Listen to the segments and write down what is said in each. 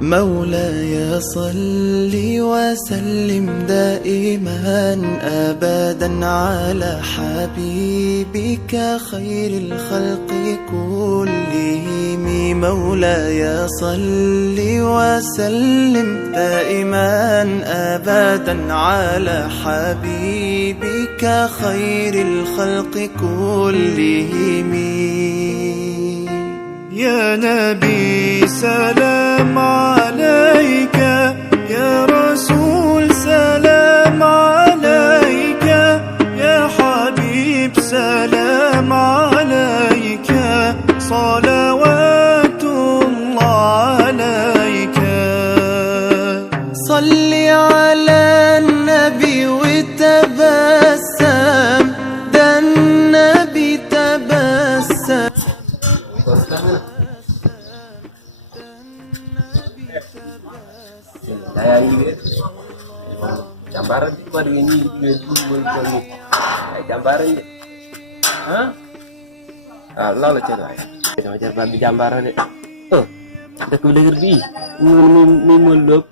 مولاي صل وسلم دائما أبدا على حبيبك خير الخلق كلهم. مولاي صل وسلم دائما أبدا على حبيبك خير الخلق كلهم. يا نبي سلام عليك، يا رسول سلام عليك، يا حبيب سلام عليك، صلوات الله عليك. صل على النبي وتبسم، ده النبي تبسم. Saya ini gambaran di luar ini gambaran Allah lah cara sama cara bagi gambaran ada kebenaran di muluk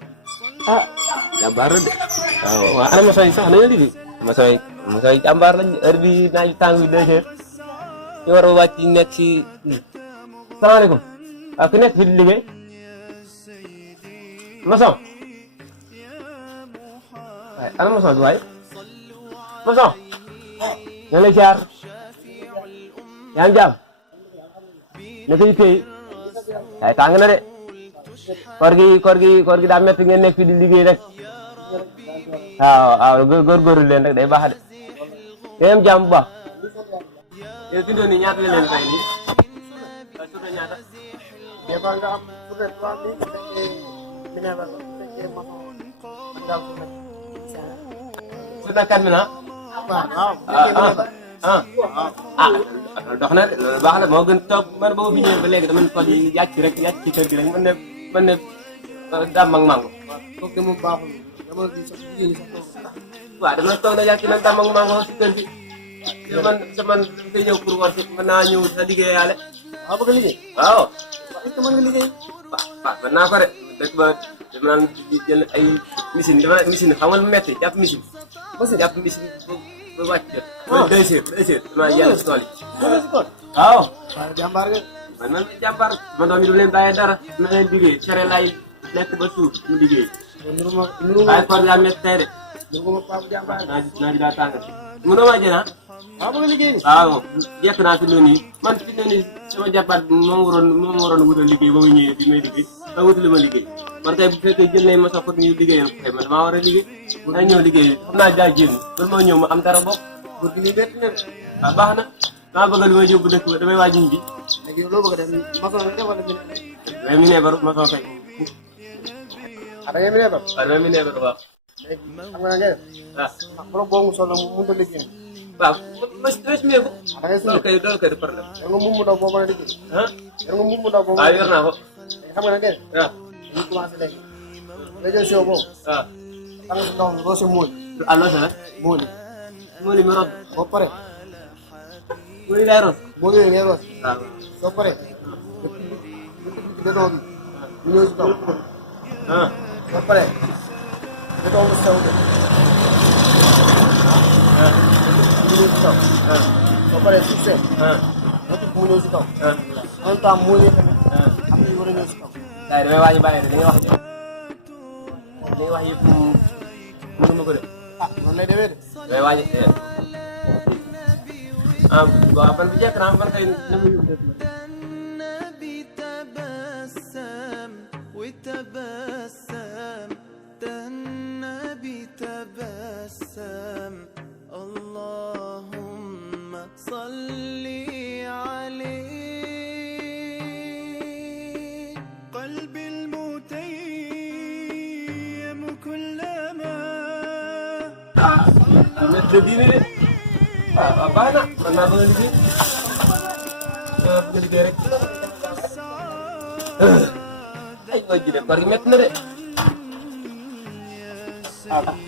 gambaran ada masalah sana ini masalah gambaran di naik tangguh deh ini orang wajib neksi. Assalamualaikum aku nek video ni Masong. Ano masong duay? Masong. Yang lejar. Yang jam. Nakiki. Ay tangan na de. Korgi damet ngeen nek fi di liggey rek. Gor len rek day bax de. Yam jam ba. Yow fi ndoni ñaata len fay ni? Sudah ñaata? Dia bangga sudah tua ni benar benar masuk Sudah kan mana? Dox na baax na moo gën toog man boobu bi ñëwee ba léegi dama ko di yàcc rek yàcc ci kër gi rek mën ne dam ak mango kooku mu baaxul dama di sax jigéen sax waaw dama toog na yàcc nag dam ak mango ci kër gi man day ñëw pour war si mën naa ñëw sa liggéeyaale waaw bëgg liggéey waaw est-ce que mën nga liggéey waaw mën naa ko de dëkk ba dama naan jël ay machine xam nga lu metti jàpp machine ba wàcc jot mooy 2 heures dama yàlla si tool yi waaw jàmbaar nga man jàmbaar man doom yi du leen bàyyi dara na leen liggéey cere lay lekk ba suur mu liggéey waaye koor yaa metti tey de naa ji daa tàng mënoo maa jël waaw bëgg liggéey waaw jekk naa fi noonu man fi noonu sama jàppaat moom waroon wutal liggéey ba mu ñëwee bi may liggéey ba wutali ma liggéey man kay bu fekkee jël nañ ma sax pour ñu liggéeyal ko kay man damaa war a liggéey naa ñëw liggéey xam naa daa génn loolu moo ñëw ma am dara bopp pour que lii bett na waaw baax na maa bëgg lu may yóbbu dëkk ba damay waaj bi léegi yow loo bëgg a def maçon nga def wala mais mi neebaru ma soo fay da ngay mi neebar waaw damay mi neebaru waaw léegi xam nga ngay def pro boobu solo mu mënta liggéey waaw mas meeku da ngay loolu kay du problème yor nga mbubb ndaw boobu la liggéey yor nga mbubb ndaw boobu waaw yor naa ko xam nga ne def waaw ñu commencé léegi nga jël siwo boobu waaw xam nga si ndox mi roose móol allo sa nag móol moo li ma rob boo pare moo li lay rob móol yooyu ngay roose waaw soo pare dédoo bi ñu ñëw si kaw soo pare dédoo bu sew bi ñu ñëw si kaw soo pare succès nga tub mu ñëw si kaw en même temps móol yi tamit am na yu war a ñëw si kaw daay damay waaj a bàyyi li nga wax yëpp mënuma ko de noonu lay demee de damay waaj waaw man bu jekk naa man kay na mu yóbbu dëkk النبي تبسم وتبسم، ده النبي تبسم. اللهم صل عليه. قلبي المتيم كلما net de diine de baax na man naa bëgg a liggéey rek ay koy ji de koor gi métti na de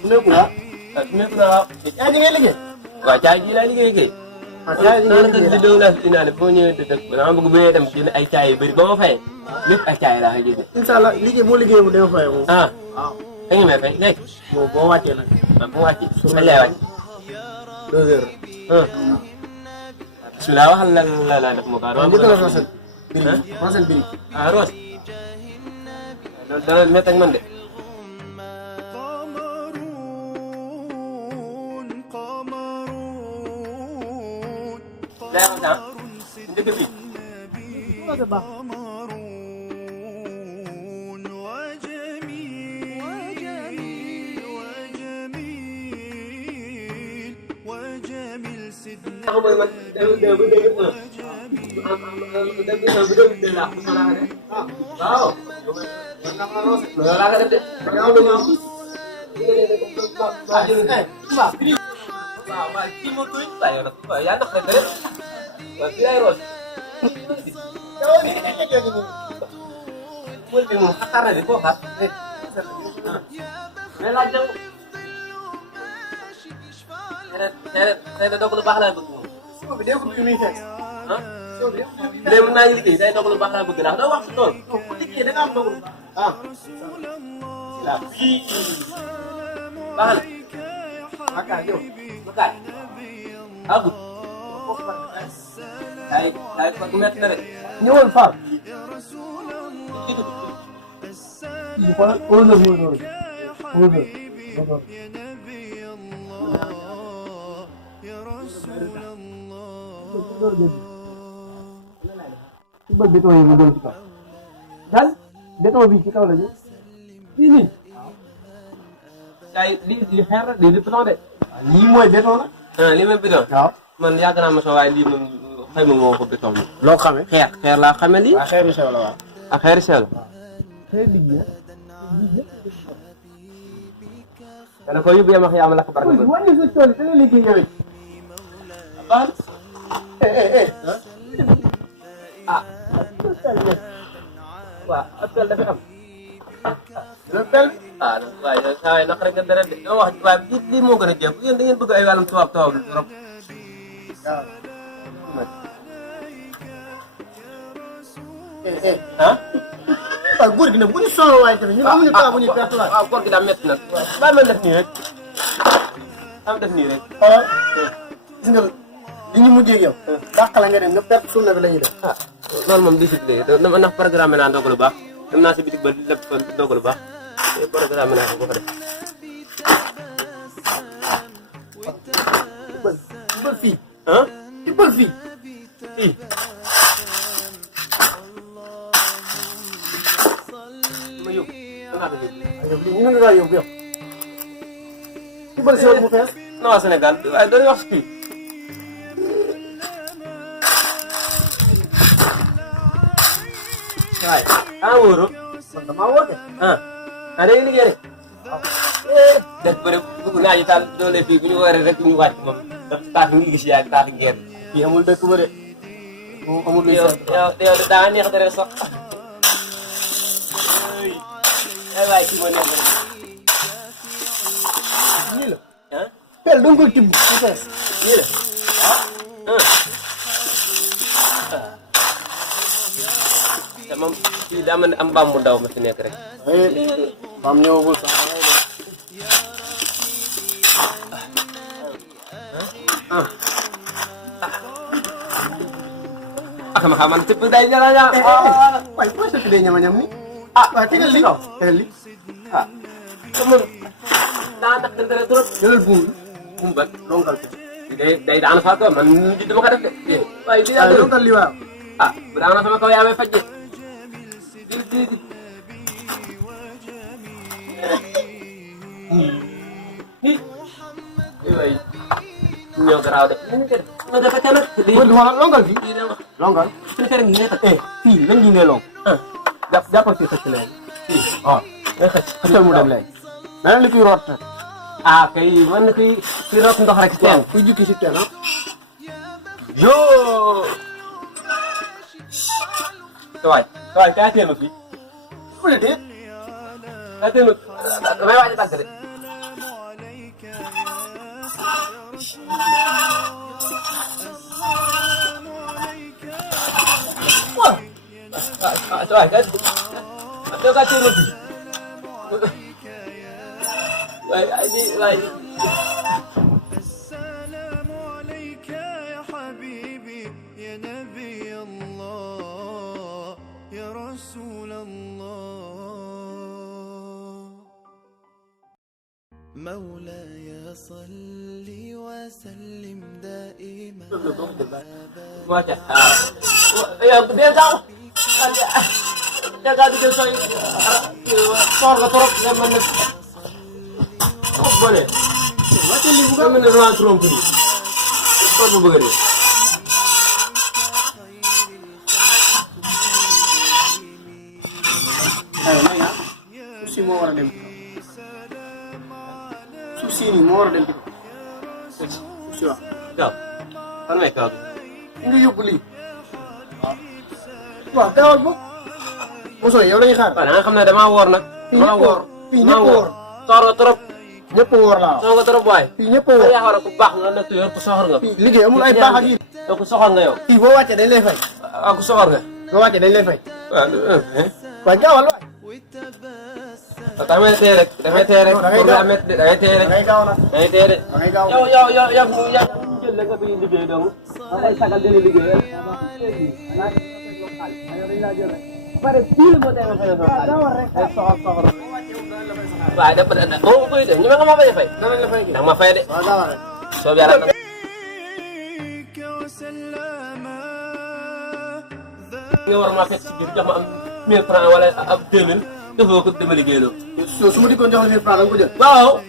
su nekku la su nekku na waaw yaa ngi ngay liggéey waaw caay ji laay liggéey kay noonu kat di doon laa indaale boo ñëwee dëkk ba dama bëgg bu ñëwee dem jënd ay caay yu bëri ba ma fay lépp ay caay laa koy jënd. incha allah liggéey bu dee fay moom. ah waaw. kañ nga may fay léegi. boo wàccee nag. ah bu ma wàccee. kañ lay wàcc. 2 heures. bisimilah waxal la def ma ko. waaw njëkk la Fassane. Fassane Biri. ah Rose. loolu dana métti ak man de. daa ko temps njëkk bi. xam nga man dégg nga waaw. loolu laa ko def de. waaw waaw kii moo koy waaye yow nag waaw yaa ndox rek rek waaw kii lay roos. wël bi moom xaar na de koo xaar. mais laaj na ko. tey de doog lu baax laa bëgg moom. suba bi dégg nga muy fekk. ah léegi mën naa ñu liggéey tey doog lu baax laa bëgg ndax doo wax si tool. bu liggéey da nga am doog. ah. waaw fii baax na. Makaay yow. Makaay. àggu. ay kon bu métti na rek. ñëwal Fall. jiitu. ñu xoolal 11h mooy loolu. 11h. ci bëgg béton yi mu jëm ci kaw. daal béton bi ci kaw la ñu. fii nii. ay lii xeer la lii di béton de. lii mooy béton la. ah lii mooy béton. waaw. man yàgg naa ma soo waaye lii moom xëy ma moo ko béton bi. loo xamee. xeer laa xamee lii. waaw xeeru sew la waaw. ak xeeri sew la. xeer liggéey. dana ko yóbbu yam ak yaa ma lakk barke ba. wàññi sa tool yi dana liggéey yow it. baax ah. waaw ab tool dafa am. ah waaye saa yi naqare nga dara de dama wax waaye lii moo gën a jéem yéen da ngeen bëgg ay wàllum tubaab trop. ah. waaw góor gi nag bu ñu sonal waaye tamit ñun amuñu temps bu ñuy perte waay. waaw góor gi daa métti nag. bàyyi ma def nii rek. am def nii rek. gis nga li ñu mujjee ak yow. dàq la nga dem nga perte sunna bi la ñuy def. ah loolu moom di si léegi dama ndax programme naa ndogu lu baax dem naa si bitig ba lépp fa ndogu lu baax programme naa ko boo ko def. tibbal fii. ah tibbal fii. fii. ma yóbbu da ngaa ko yóbbu. aywa lii ñu ngi lay yóbbu yow. tibbal si yow mu fees. non Sénégal waaye doon wax fii. waaye ah wóoroo. man damaa woote. ah da ngay liggéey rek. def bëri dugg naa ñu taal doole fii bu ñu waree rek ñu wàcc moom daf tax ngi gis yaa tax ngeen. fii amul dëkk ba de. moom amul luy yow seet. yow daa neex dara sax. ay waay kii moo neex rek. nii la. ah pelle da nga koy tibb mu fees. nii la te moom fii daa mel ne am mbaam mu ndaw ma fi nekk rek. maam ñëwagul sax. ak ma xamal tëpp day jara ñaa. waaye boo sëppee ñama-ñam ni. waaw tegal li tegal li. te moom daa tax dara trop. jëlal buum buum ba lonkal ko. day daanu fa ko man di dama ko def de. waaye lii daa bi. doon lonkal li waaw. ah bu daanu sama kaw yaa may fajje. waay ñoo garaaw de ñu ngi ko def ca nag lii xoolal lonkal fii. lii dama lonkal. suñu kër ngi ngay takk fii lan ngi ngay lonk. jàppal fii xëcc léegi. waaw. xëccal mu dem léegi. mel na li kuy root. ah kay man na kuy root ndox rek teen kuy jukki si teen ah. yoo waay kaa teel ma fii bu dee dee. kaa teel ma damay waaj a tàgg de Wah. Coy kan. Ada kacau lagi. Baik, ini baik. السلام عليك يا حبيبي يا نبي الله يا رسول الله مولاي صل وسلم دائما Baca. Ya, dia tahu. Dia kan dia saya. Torok yang mana. Oh, boleh. Macam ni bukan mana orang turun pun. Kau begini. Ayo naya, susi mau orang dem. Susi ni mau orang dem. Susi lah. Kau. Kan mereka. Ini you beli. Wah, kau bu. Musuh ya lagi kan? Karena kamu ada mawar nak. Mawar. Pinyepur. Torok. Nyepur lah. Torok boy. Pinyepur. Saya harap kubak nak tu yang kusahar ngap. Lagi mulai bahagi. Aku kusahar ngayo. Ibu waca dari lefai. Aku kusahar ngap. Kau waca dari lefai. Eh. Baca awal. Tama terek. Programet terek. Bagai kau nak. Terek. Bagai kau. Yo. Jel nga bi indi be dong. Ay sagal dili liggéey. Pare pil mo tayo fa do. Ay soxor. Waaye dafa da o koy de ñima nga ma fay fay. Nan la fay gi. Nang ma fay de. So bi yalla عليك وسلاما nga war ma fekk ci biir jox ma am 1000 francs wala ab 2000 defoo ko dama liggéey do. So suma di ko jox 1000 francs ko jël. Waaw.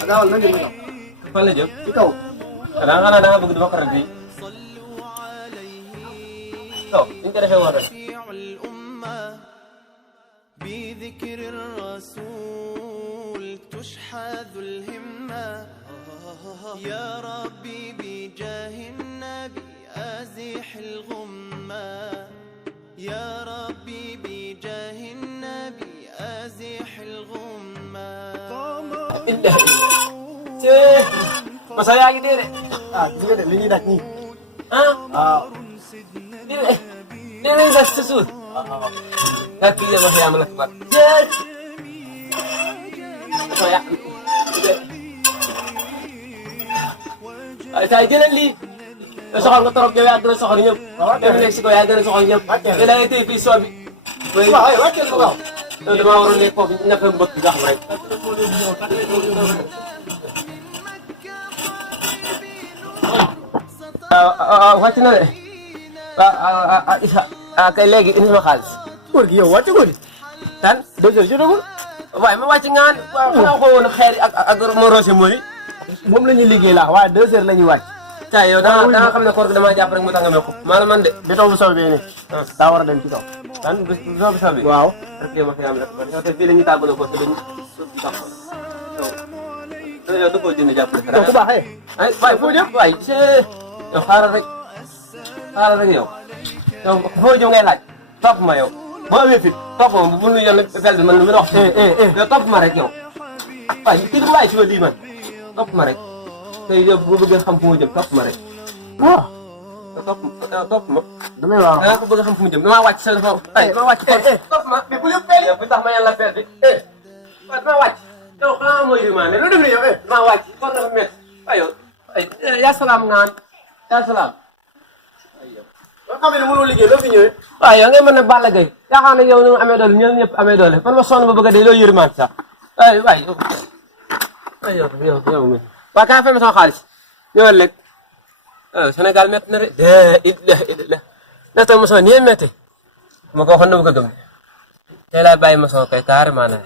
Agawal na dem. Fan la jëm? Ci kaw. Xanaa da nga bëgg dama ko rek bi. So, ñu ko defee woon rek. شفيع الأمة بذكر الرسول تشحذ الهمة يا ربي بجاه النبي أزح الغمة يا ربي بجاه النبي أزح الغمة Indah. Cih. Masaya gitu deh. Ah, juga deh ini dak ni. Ah. Ini dah susut. Kaki dia masih aman lah. Cih. Masaya. Ay, saya jalan li. Sokan ko torok jawa agro sokan niyo. Kami Mexico ya agro sokan niyo. Kailan ito episode. Wah, ayo waca ko. Ito mawaro ni ko na kembot gak right. Wàcc na de kay léegi indi ma xaalis. Góor gi yow wàcc ko di. Tan 2 heures jotagul. waaye ma wàcc ngaan xanaa ko woon xeer ak mo roose moli. Moom la ñuy liggéey la waaye 2 heures la ñuy wàcc. Caa yow da nga xam ne koor gi damaa jàpp rek mu tax nga mel ko maanaam man de. Béton bu soobee ne. daa war a dem ci kaw. Tan bés bu soobee soobee. Waaw. rek yow ma fi am rek yow te fii la ñuy tàggatoo ko te dañu tax yow da koo jënd jàppale. yow ku baaxee. ay waay foo jëm waay yow xaaral rek yow foo jëm ngay laaj topp ma yow boo amee fit topp ma bu nu yàlla fel bi man lu ma wax yow topp ma rek yow waay kii du waay si ma lii man topp ma rek te yow bu bëggee xam fu ma jëm topp ma rek waaw. topp ma damay waaw. da nga ko bëgg a xam fu mu jëm damaa wàcc sa dafa ay damaa wàcc topp ma mais bu ñu fel yow bi tax ma yàlla fel bi waaw damaa wàcc yow xanaa mooy yërmande lu def ne yow damaa wàcc kon dafa métti ay yow ay yaa salaam ngaan yaa salaam nga xam ne mënoo liggéey loo fi ñëwee. waaw yow ngay mën a Balla Gaye yaakaar ne yow ni nga amee doole ñoom ñëpp amee doole man ma sonn ba bëgg a dee loo yërmaan sax ay waay yow mi waaye kaa fay ma sama xaalis ñëwal léegi Sénégal métti na de na tax ma sonn nii métti ma ko waxoon na ma ko gëm tey laa bàyyi ma sonn kay carrément na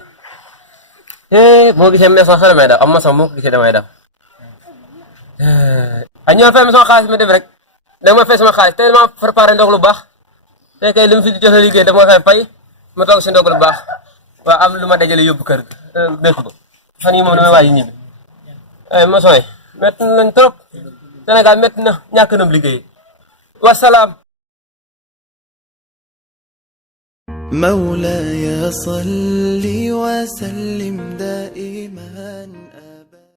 boo gisee maçon sax damay daw am maçon moo ko gisee damay daw a ñëwal fay ma sama xaalis ma def rek da ma fay sama xaalis tey ma préparé ndog lu baax tey kay li mu fi jot a liggéey dama koy fay ma toog si ndog lu baax waaw am lu ma dajale yóbbu kër dëkk ba fan yi moom damay waaj ñibbi ay maçon yi métti nañ trop Sénégal métti na ñàkk nam liggéey wasalaam مولاي صل وسلم دائما